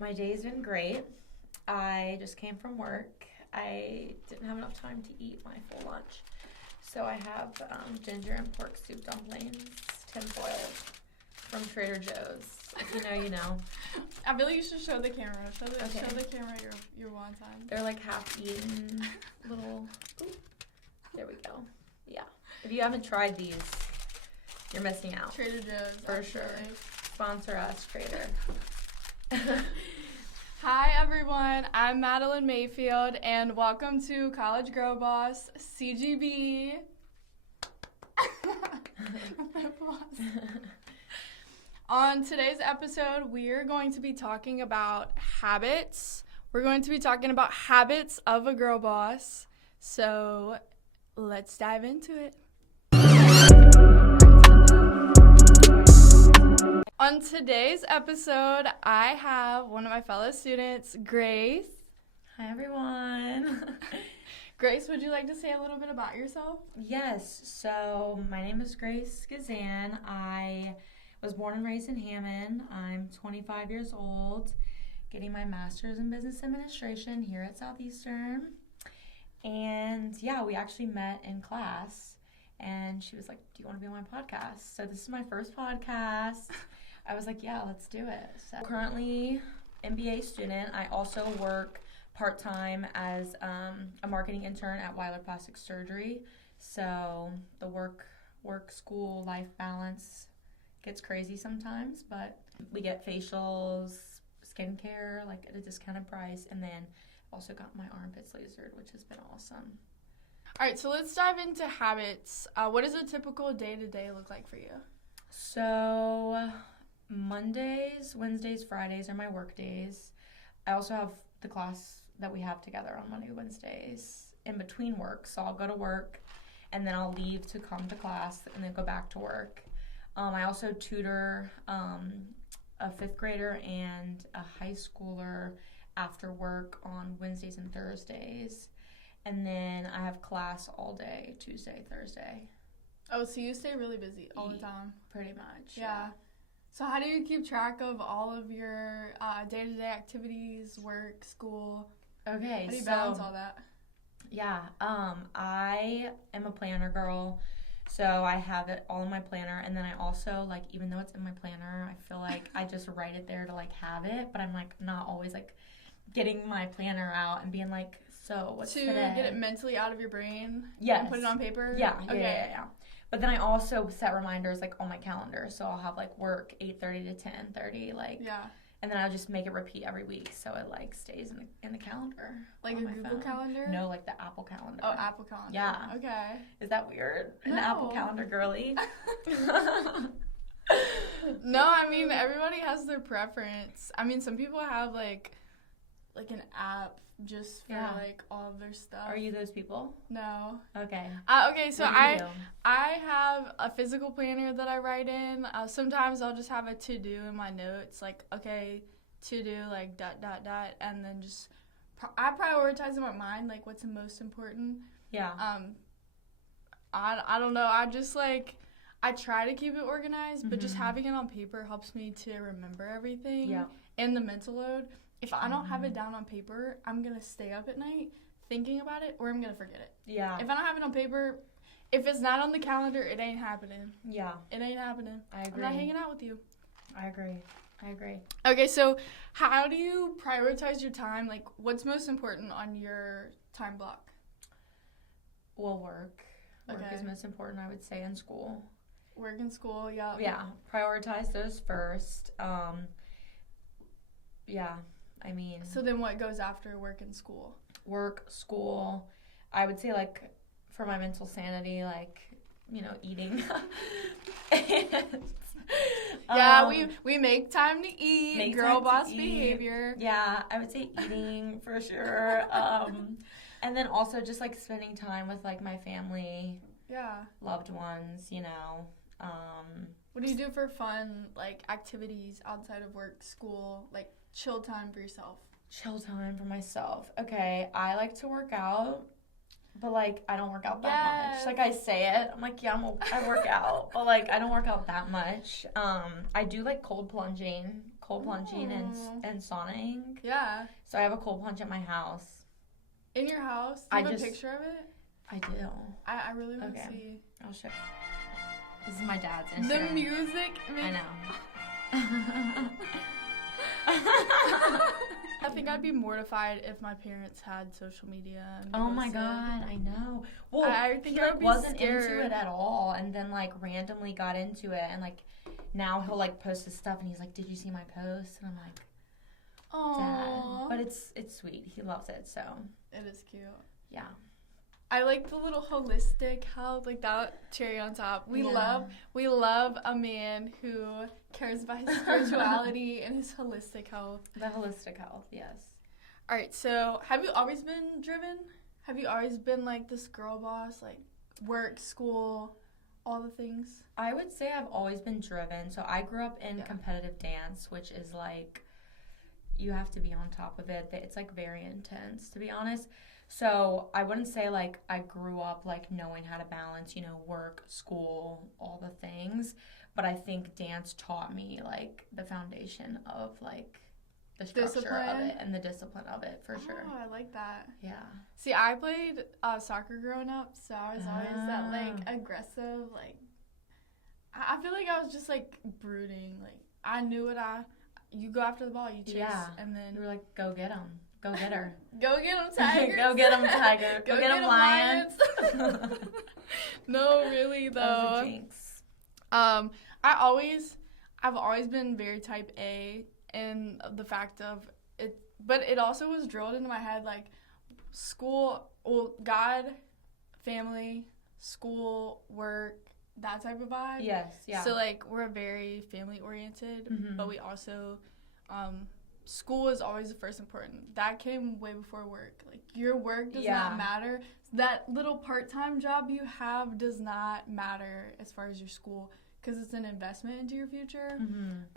My day's been great. I just came from work. I didn't have enough time to eat my full lunch. So I have ginger and pork soup dumplings, tin-foiled, from Trader Joe's. If you know, you know. I feel like you should show the camera. Show the camera your wonton. They're like half-eaten little... Ooh, there we go. Yeah. If you haven't tried these, you're missing out. Trader Joe's. For sure. Sponsor us, Trader. Hi everyone, I'm Madeline Mayfield and welcome to College Girl Boss CGB. On today's episode, we're going to be talking about habits. We're going to be talking about habits of a girl boss. So let's dive into it. On today's episode, I have one of my fellow students, Grace. Hi, everyone. Grace, would you like to say a little bit about yourself? Yes. So my name is Grace Gazan. I was born and raised in Hammond. I'm 25 years old, getting my master's in business administration here at Southeastern. And yeah, we actually met in class. And she was like, do you want to be on my podcast? So this is my first podcast. I was like, yeah, let's do it. So currently MBA student. I also work part-time as a marketing intern at Weiler Plastic Surgery. So the work, school, life balance gets crazy sometimes, but we get facials, skincare, like at a discounted price, and then also got my armpits lasered, which has been awesome. All right, so let's dive into habits. What does a typical day-to-day look like for you? So Mondays, Wednesdays, Fridays are my work days. I also have the class that we have together on Monday, Wednesdays in between work. So I'll go to work and then I'll leave to come to class and then go back to work. I also tutor a fifth grader and a high schooler after work on Wednesdays and Thursdays. And then I have class all day, Tuesday, Thursday. Oh, so you stay really busy all the time? Pretty much. Yeah. So how do you keep track of all of your day-to-day activities, work, school? Okay, how do you balance all that? Yeah, I am a planner girl, so I have it all in my planner, and then I also, like, even though it's in my planner, I feel like I just write it there to, like, have it, but I'm, like, not always, like, getting my planner out and being like, so what's today? To get it mentally out of your brain? Yes. And put it on paper? Yeah, okay. Yeah. But then I also set reminders, like, on my calendar, so I'll have, like, work 8:30 to 10:30, like, yeah. And then I'll just make it repeat every week, so it, like, stays in the calendar. Like a Google phone. Calendar? No, like the Apple Calendar. Oh, Apple Calendar. Yeah. Okay. Is that weird? No. An Apple Calendar girly? No, I mean, everybody has their preference. I mean, some people have, like an app just for, like, all of their stuff. Are you those people? No. Okay. Okay, so I have a physical planner that I write in. Sometimes I'll just have a to-do in my notes, like, okay, to-do, like, ... and then just, I prioritize in my mind, like, what's the most important. Yeah. I don't know, I just, like, I try to keep it organized, but just having it on paper helps me to remember everything. Yeah. And the mental load. If I don't have it down on paper, I'm going to stay up at night thinking about it, or I'm going to forget it. Yeah. If I don't have it on paper, if it's not on the calendar, it ain't happening. Yeah. It ain't happening. I agree. I'm not hanging out with you. I agree. Okay, so how do you prioritize your time? Like, what's most important on your time block? Well, work. Work Okay. is most important, I would say, in school. Work and school, yeah. Yeah. Prioritize those first. Yeah. I mean, So then what goes after work and school? Work, school. I would say, like, for my mental sanity, like, you know, eating. Yeah, we make time to eat. Girl boss behavior. Yeah, I would say eating for sure. And then also just, like, spending time with, like, my family. Yeah. Loved ones, you know. What do you do for fun, like, activities outside of work, school, like, chill time for yourself? Chill time for myself. Okay, I like to work out. But, like, I don't work out that much. Like, I say it. I'm like, I work out. But, like, I don't work out that much. I do, like, cold plunging. cold plunging and sauning. Yeah. So I have a cold plunge at my house. In your house? Do you have a picture of it? I do. I really want to see. I'll show you. This is my dad's Instagram. The music. I know. I think I'd be mortified if my parents had social media. Oh my God, I know. Well, I think he like wasn't into it at all, and then like randomly got into it, and like now he'll like post his stuff, and he's like, "Did you see my post?" And I'm like, "Oh." Dad, but it's sweet. He loves it, so it is cute. Yeah. I like the little holistic health, like that cherry on top. We love a man who cares about his spirituality and his holistic health. The holistic health, yes. All right, so have you always been driven? Have you always been like this girl boss, like work, school, all the things? I would say I've always been driven. So I grew up in competitive dance, which is like, you have to be on top of it. It's like very intense, to be honest. So I wouldn't say like I grew up like knowing how to balance, you know, work, school, all the things. But I think dance taught me like the foundation of like the structure of it and the discipline of it for sure. Oh, I like that. Yeah. See, I played soccer growing up, so I was always that like aggressive, like I feel like I was just like brooding. Like I knew you go after the ball, you chase, and then you were like, go get him. Go get her. Go get them, Tigers. Go get them, Tiger. Go get them, Lions. No, really, though. That was a jinx. I've always been very type A in the fact of it, but it also was drilled into my head, like, school, well, God, family, school, work, that type of vibe. Yes, yeah. So, like, we're very family-oriented, but we also, school is always the first important. That came way before work. Like, your work does not matter. That little part-time job you have does not matter as far as your school because it's an investment into your future.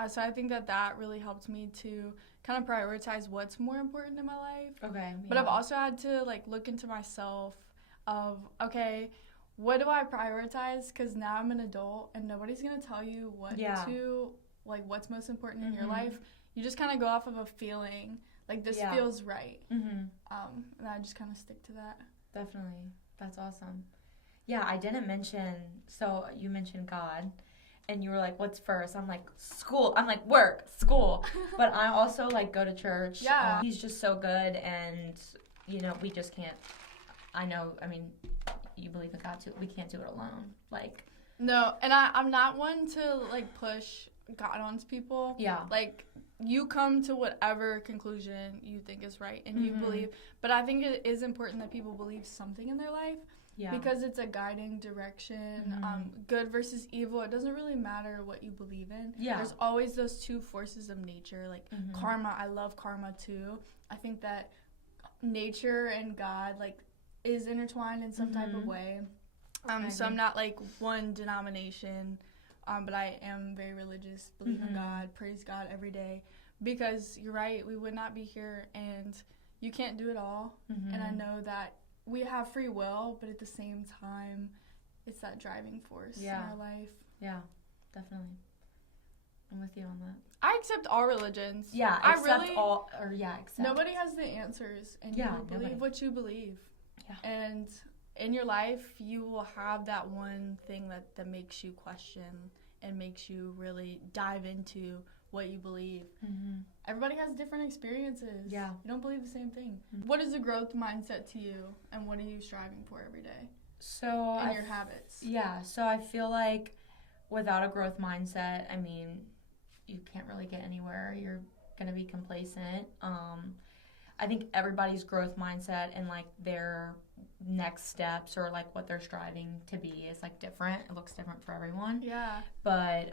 So I think that really helped me to kind of prioritize what's more important in my life. Okay. But I've also had to, like, look into myself of, okay, what do I prioritize? Because now I'm an adult and nobody's going to tell you what's most important in your life. You just kind of go off of a feeling, like this feels right. And I just kind of stick to that. Definitely. That's awesome. Yeah, I didn't mention, so you mentioned God, and you were like, what's first? I'm like, school. I'm like, work, school. But I also, like, go to church. Yeah. He's just so good, and, you know, we just can't, you believe in God, too. We can't do it alone. Like. No, and I'm not one to, like, push God onto people. Yeah. Like, you come to whatever conclusion you think is right and you believe. But I think it is important that people believe something in their life because it's a guiding direction. Good versus evil. It doesn't really matter what you believe in. Yeah. There's always those two forces of nature. Like karma. I love karma too. I think that nature and God like is intertwined in some type of way. So I'm not like one denomination. But I am very religious, believe in God, praise God every day. Because you're right, we would not be here, and you can't do it all. And I know that we have free will, but at the same time, it's that driving force in our life. Yeah, definitely. I'm with you on that. I accept all religions. Yeah, accept. Nobody has the answers, and you believe what you believe. Yeah. And in your life, you will have that one thing that makes you question and makes you really dive into what you believe. Everybody has different experiences. Yeah. You don't believe the same thing. What is a growth mindset to you, and what are you striving for every day? So in your habits. Yeah, so I feel like without a growth mindset, I mean, you can't really get anywhere. You're going to be complacent. I think everybody's growth mindset and, like, their next steps or, like, what they're striving to be is, like, different. It looks different for everyone. Yeah. But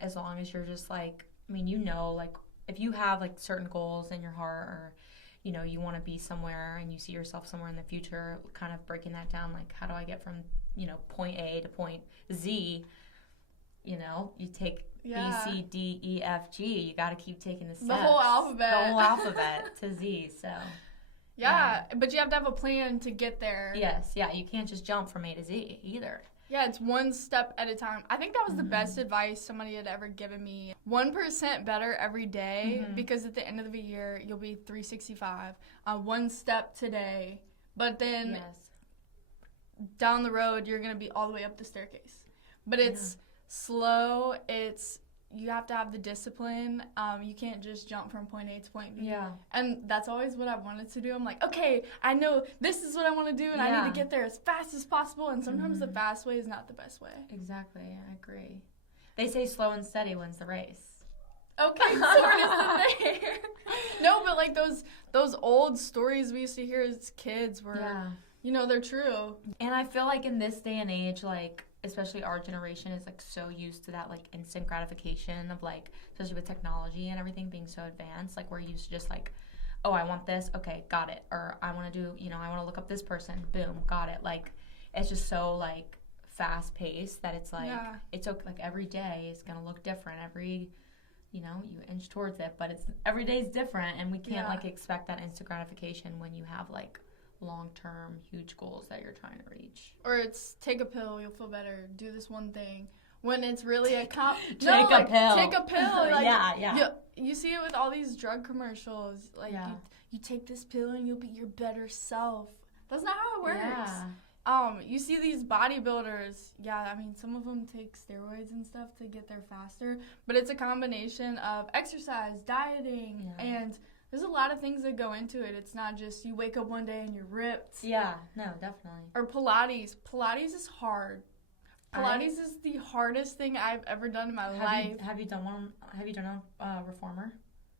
as long as you're just, like, I mean, you know, like, if you have, like, certain goals in your heart or, you know, you want to be somewhere and you see yourself somewhere in the future, kind of breaking that down, like, how do I get from, you know, point A to point Z, you know, you take B, C, D, E, F, G. You got to keep taking the steps. The whole alphabet to Z, so. Yeah, but you have to have a plan to get there. Yes, yeah. You can't just jump from A to Z either. Yeah, it's one step at a time. I think that was the best advice somebody had ever given me. 1% better every day, because at the end of the year, you'll be 365. One step today. But then down the road, you're going to be all the way up the staircase. But it's slow. You have to have the discipline. You can't just jump from point A to point B. Yeah. And that's always what I wanted to do. I'm like, okay, I know this is what I want to do, and I need to get there as fast as possible. And sometimes the fast way is not the best way. Exactly. I agree. They say slow and steady wins the race. Okay, sort of there. No, but like those old stories we used to hear as kids were, they're true. And I feel like in this day and age, like, especially our generation is like so used to that like instant gratification of like, especially with technology and everything being so advanced, like we're used to just like, oh, I want this, okay, got it, or I want to do, I want to look up this person, boom, got it. Like it's just so like fast paced that it's like it's okay, like every day is gonna look different, every you inch towards it, but it's every day is different, and we can't like expect that instant gratification when you have like long-term huge goals that you're trying to reach. Or it's take a pill, you'll feel better, do this one thing, when it's really take a pill. Like, you see it with all these drug commercials, like you take this pill and you'll be your better self. That's not how it works. You see these bodybuilders, some of them take steroids and stuff to get there faster, but it's a combination of exercise, dieting, and there's a lot of things that go into it. It's not just you wake up one day and you're ripped. Yeah, no, definitely. Or Pilates. Pilates is hard. Pilates is the hardest thing I've ever done in my life. Have you done one? Have you done a reformer?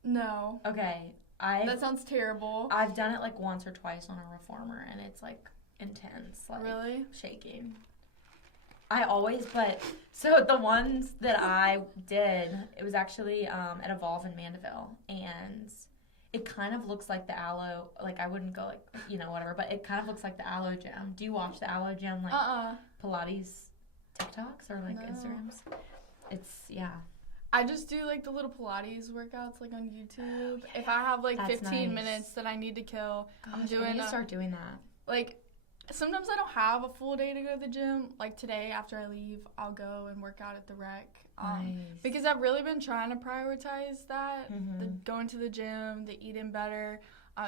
No. Okay. That sounds terrible. I've done it like once or twice on a reformer, and it's like intense. Like, really? Shaking. So the ones that I did, it was actually at Evolve in Mandeville, and it kind of looks like the Aloe, like I wouldn't go like, whatever, but it kind of looks like the Aloe Gym. Do you watch the Aloe Gym, like Pilates TikToks or like Instagrams? It's, I just do like the little Pilates workouts like on YouTube. If I have like 15 minutes that I need to kill, I'm doing I need to start doing that. Like, sometimes I don't have a full day to go to the gym. Like today, after I leave, I'll go and work out at the rec. Because I've really been trying to prioritize that, the going to the gym, the eating better.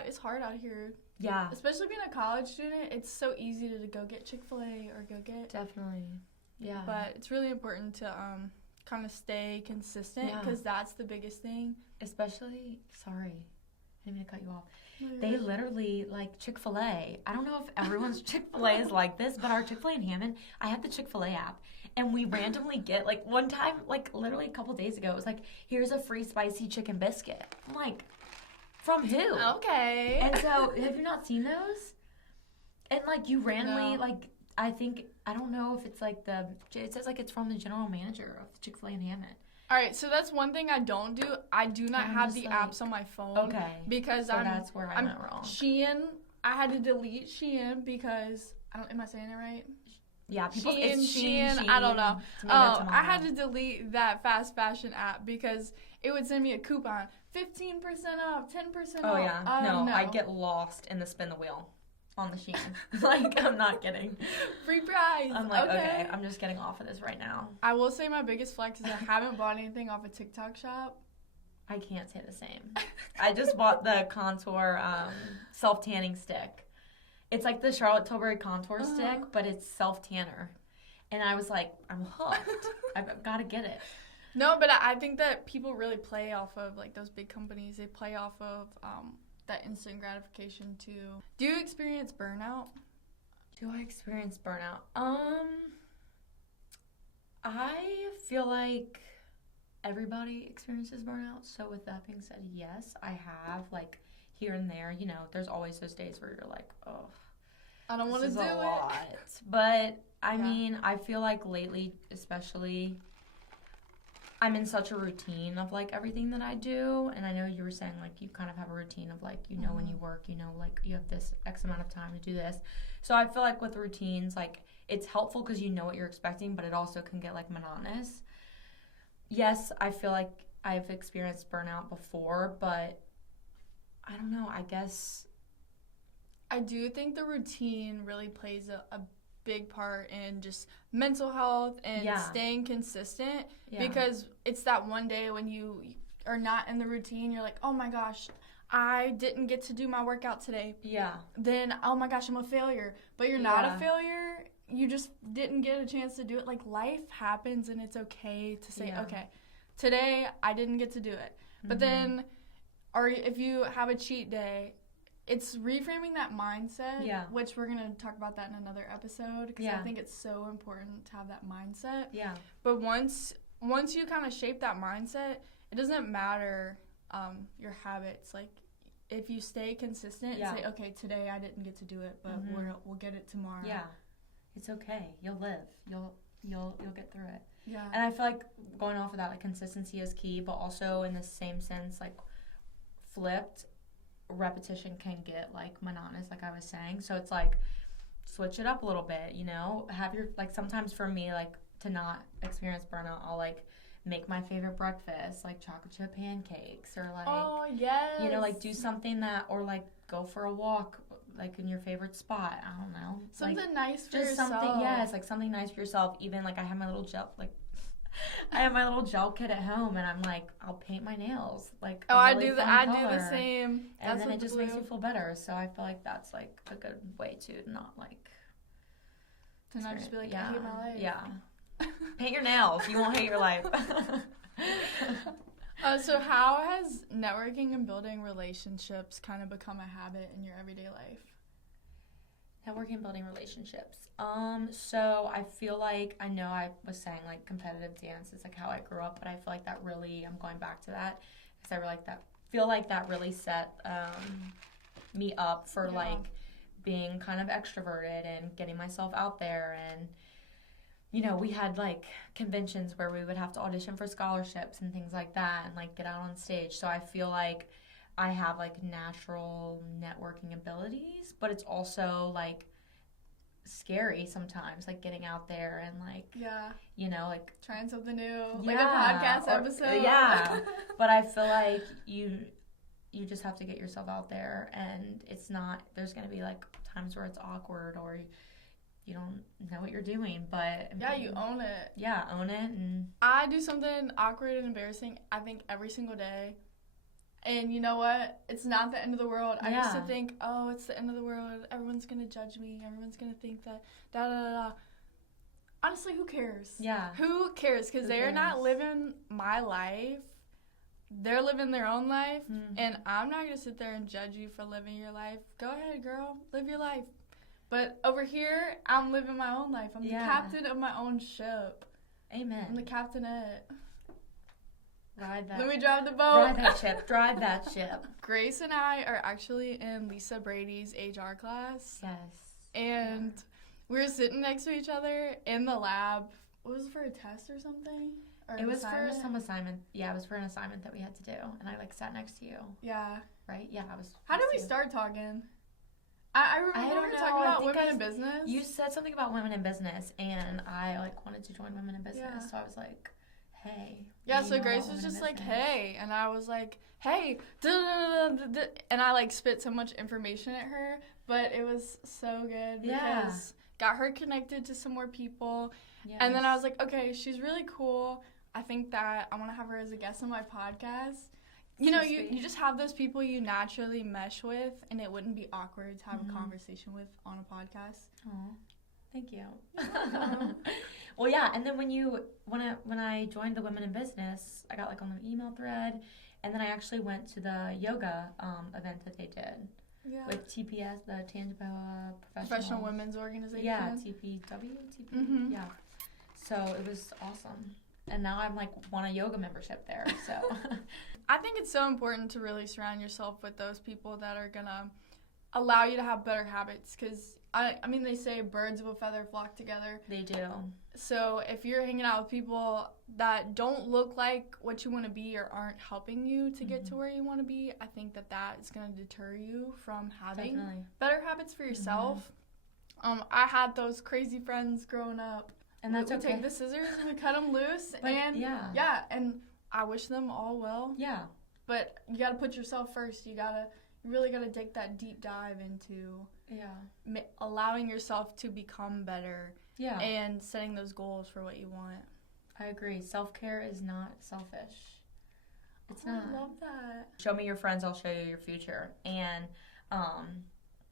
It's hard out here. Yeah. Especially being a college student, it's so easy to go get Chick-fil-A or go get. Definitely. Yeah. But it's really important to kind of stay consistent, because that's the biggest thing. Especially, sorry, I didn't mean to cut you off. They literally, like, Chick-fil-A. I don't know if everyone's Chick-fil-A is like this, but our Chick-fil-A in Hammond, I have the Chick-fil-A app, and we randomly get, like, one time, like, literally a couple days ago, it was like, here's a free spicy chicken biscuit. I'm like, from who? Okay. And so, have you not seen those? And, like, you randomly, like, I don't know if it's, like, it says, like, it's from the general manager of Chick-fil-A in Hammond. All right, so that's one thing I don't do. I do not have the apps on my phone. Okay. Because that's where I went wrong. Shein, I had to delete Shein because, am I saying it right? Yeah, people, Shein, I don't know. I had to delete that fast fashion app because it would send me a coupon. 15% off, 10% off. Oh, yeah. No, I get lost in the spin the wheel on the Shein. Like, I'm not kidding. Free prize. I'm like, okay, I'm just getting off of this right now. I will say my biggest flex is I haven't bought anything off a TikTok shop. I can't say the same. I just bought the contour self-tanning stick. It's like the Charlotte Tilbury contour stick, but it's self-tanner. And I was like, I'm hooked. I've got to get it. No, but I think that people really play off of, like, those big companies. They play off of that instant gratification too. Do you experience burnout? Do I experience burnout? I feel like everybody experiences burnout. So with that being said, yes, I have, like, here and there, there's always those days where you're like, oh, I don't want to do it. But I mean, I feel like lately, especially, I'm in such a routine of, like, everything that I do. And I know you were saying, like, you kind of have a routine of, like, when you work, like, you have this X amount of time to do this. So I feel like with routines, like, it's helpful because you know what you're expecting, but it also can get, like, monotonous. Yes, I feel like I've experienced burnout before, but I don't know, I guess. I do think the routine really plays a big part in just mental health and staying consistent because it's that one day when you are not in the routine, you're like, oh my gosh, I didn't get to do my workout today. Yeah. Then, oh my gosh, I'm a failure. But you're not a failure. You just didn't get a chance to do it. Like, life happens, and it's okay to say, okay, today I didn't get to do it. But then, or if you have a cheat day, it's reframing that mindset, which we're going to talk about that in another episode because I think it's so important to have that mindset. Yeah. But once you kind of shape that mindset, it doesn't matter your habits. Like, if you stay consistent and say, okay, today I didn't get to do it, but we'll get it tomorrow. Yeah. It's okay. You'll live. You'll get through it. Yeah. And I feel like going off of that, like, consistency is key, but also in the same sense, like, flipped, repetition can get, like, monotonous, like I was saying. So it's like, switch it up a little bit, you know? Have your, like, sometimes for me, like, to not experience burnout, I'll, like, make my favorite breakfast, like chocolate chip pancakes, or, like, you know, like, do something that, or, like, go for a walk, like, in your favorite spot. I don't know. Something like, nice for just yourself. Just like, something nice for yourself. Even, like, I have my little gel, like, I have my little gel kit at home, and I'm like, I'll paint my nails, like, I do the same. And then it just makes you feel better. So I feel like that's, like, a good way to not, like, to not just be like, I hate my life. Yeah. Paint your nails. You won't hate your life. So how has networking and building relationships kind of become a habit in your everyday life? Networking and building relationships. So I feel like, I know I was saying, like, competitive dance is, like, how I grew up, but I feel like that really, I'm going back to that, because I feel like that really set me up for, like, being kind of extroverted and getting myself out there. And, you know, we had, like, conventions where we would have to audition for scholarships and things like that, and, like, get out on stage. So I feel like I have, like, natural networking abilities, but it's also, like, scary sometimes, like, getting out there and, like, you know, like, trying something new, like a podcast episode. But I feel like you just have to get yourself out there, and it's not, there's going to be, like, times where it's awkward, or you don't know what you're doing, but you own it. Yeah, own it. And I do something awkward and embarrassing, I think, every single day. And you know what? It's not the end of the world. I used to think, oh, it's the end of the world. Everyone's going to judge me. Everyone's going to think that da-da-da-da. Honestly, who cares? Yeah. Who cares? Because they're not living my life. They're living their own life. And I'm not going to sit there and judge you for living your life. Go ahead, girl. Live your life. But over here, I'm living my own life. I'm the captain of my own ship. Amen. I'm the captainette. Ride that. Let me drive the boat. Ride that ship. Drive that ship. Grace and I are actually in Lisa Brady's HR class. Yes. And we were sitting next to each other in the lab. Was it for a test or something? Or it was for some assignment. Yeah, it was for an assignment that we had to do. And I, like, sat next to you. Yeah. Right? Yeah, I was. How did we start talking? I remember we were talking about women in business. You said something about women in business, and I, like, wanted to join women in business. So I was like, hey. Yeah, so Grace was just like, hey. And I was like, hey. And I, like, spit so much information at her. But it was so good because got her connected to some more people. Yes. And then I was like, okay, she's really cool. I think that I want to have her as a guest on my podcast. You know, you just have those people you naturally mesh with, and it wouldn't be awkward to have a conversation with on a podcast. Oh, thank you. Well, yeah, and then when I joined the Women in Business, I got, like, on the email thread, and then I actually went to the yoga event that they did with TPS, the Tangible Professional Women's Organization. Yeah, TPW. Yeah. So it was awesome. And now I'm, like, want a yoga membership there, so. I think it's so important to really surround yourself with those people that are going to allow you to have better habits. Because, I mean, they say birds of a feather flock together. They do. So if you're hanging out with people that don't look like what you want to be or aren't helping you to get to where you want to be, I think that is going to deter you from having better habits for yourself. I had those crazy friends growing up. And that's okay. We take the scissors and we cut them loose. And I wish them all well. Yeah. But you got to put yourself first. You got really got to take that deep dive into allowing yourself to become better and setting those goals for what you want. I agree. Self-care is not selfish. It's not. I love that. Show me your friends, I'll show you your future. And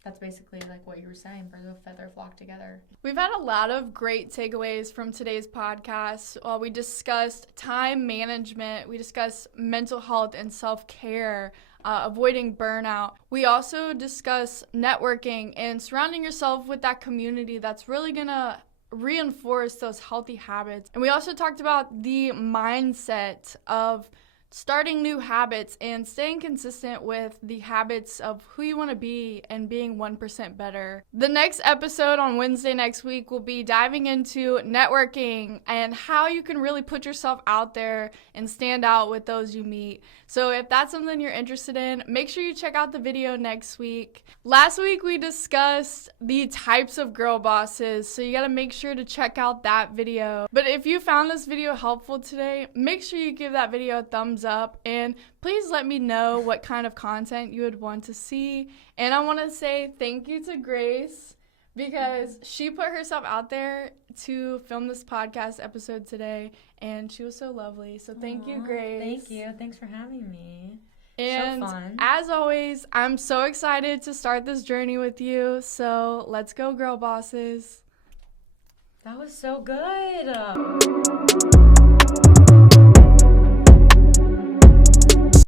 that's basically like what you were saying, birds of a feather flock together. We've had a lot of great takeaways from today's podcast. We discussed time management. We discussed mental health and self-care, avoiding burnout. We also discussed networking and surrounding yourself with that community that's really going to reinforce those healthy habits. And we also talked about the mindset of starting new habits and staying consistent with the habits of who you want to be and being 1% better. The next episode on Wednesday next week will be diving into networking and how you can really put yourself out there and stand out with those you meet. So if that's something you're interested in, make sure you check out the video next week. Last week we discussed the types of girl bosses, so you got to make sure to check out that video. But if you found this video helpful today, make sure you give that video a thumbs up, and please let me know what kind of content you would want to see. And I want to say thank you to Grace because she put herself out there to film this podcast episode today, and she was so lovely. So thank you, Grace. Thank you. Thanks for having me. And so fun. As always, I'm so excited to start this journey with you. So let's go, girl bosses. That was so good.